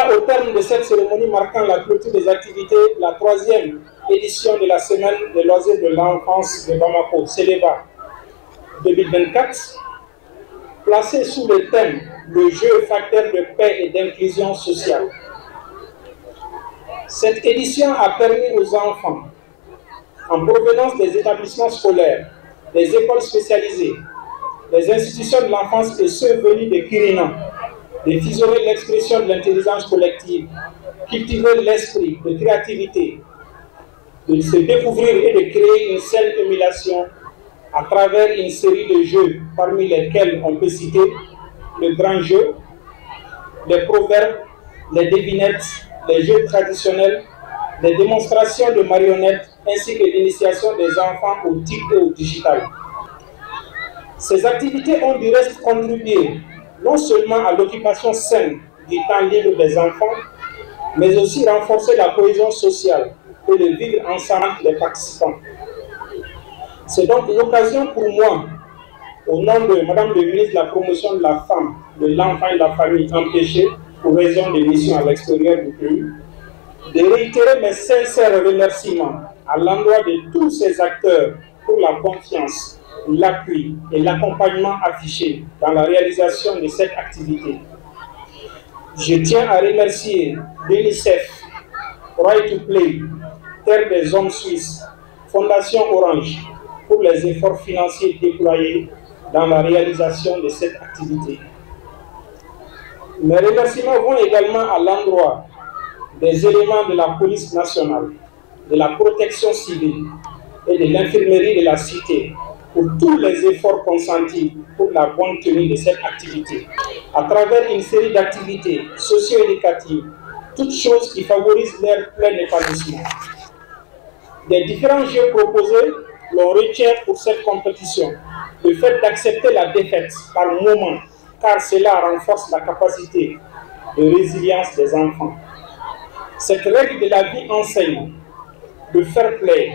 Voilà, au terme de cette cérémonie marquant la clôture des activités, la 3e édition de la Semaine des loisirs de l'enfance de Bamako, CELEBA 2024, placée sous le thème « Le jeu facteur de paix et d'inclusion sociale ». Cette édition a permis aux enfants, en provenance des établissements scolaires, des écoles spécialisées, des institutions de l'enfance et ceux venus de Kirina, de fusionner l'expression de l'intelligence collective, cultiver l'esprit de créativité, de se découvrir et de créer une saine émulation à travers une série de jeux parmi lesquels on peut citer le grand jeu, les proverbes, les devinettes, les jeux traditionnels, les démonstrations de marionnettes ainsi que l'initiation des enfants au TIC et au digital. Ces activités ont du reste contribué non seulement à l'occupation saine du temps libre des enfants, mais aussi renforcer la cohésion sociale et le vivre ensemble des participants. C'est donc l'occasion pour moi, au nom de Madame le ministre de la Promotion de la Femme, de l'Enfant et de la Famille empêchée pour raison de mission à l'extérieur du pays, de réitérer mes sincères remerciements à l'endroit de tous ces acteurs pour la confiance, l'appui et l'accompagnement affiché dans la réalisation de cette activité. Je tiens à remercier l'UNICEF, Right to Play, Terre des Hommes Suisses, Fondation Orange pour les efforts financiers déployés dans la réalisation de cette activité. Mes remerciements vont également à l'endroit des éléments de la police nationale, de la protection civile et de l'infirmerie de la cité pour tous les efforts consentis pour la bonne tenue de cette activité, à travers une série d'activités socio-éducatives, toutes choses qui favorisent leur plein épanouissement. Des différents jeux proposés, l'on retient pour cette compétition le fait d'accepter la défaite par moment, car cela renforce la capacité de résilience des enfants. Cette règle de la vie enseigne le fair play,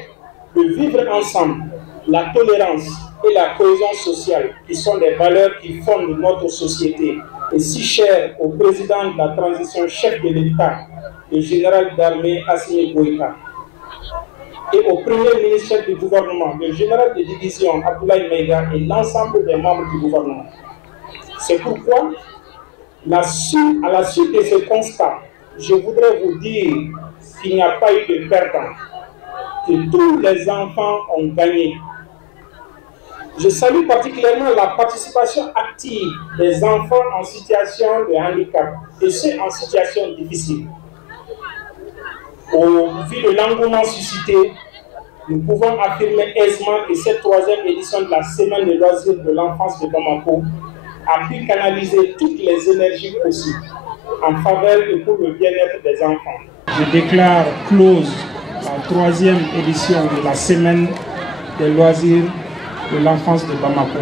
de vivre ensemble, la tolérance et la cohésion sociale, qui sont des valeurs qui fondent notre société, et si chères au président de la transition chef de l'État, le général d'armée Assimi Goïta, et au premier ministre du gouvernement, le général de division Abdoulaye Maïga et l'ensemble des membres du gouvernement. C'est pourquoi, à la suite de ce constat, je voudrais vous dire qu'il n'y a pas eu de perdant, que tous les enfants ont gagné. Je salue particulièrement la participation active des enfants en situation de handicap et ceux en situation difficile. Au vu de l'engouement suscité, nous pouvons affirmer aisément que cette 3e édition de la Semaine des loisirs de l'enfance de Bamako a pu canaliser toutes les énergies possibles en faveur et pour le bien-être des enfants. Je déclare close la 3e édition de la Semaine des loisirs de l'enfance de Bamako.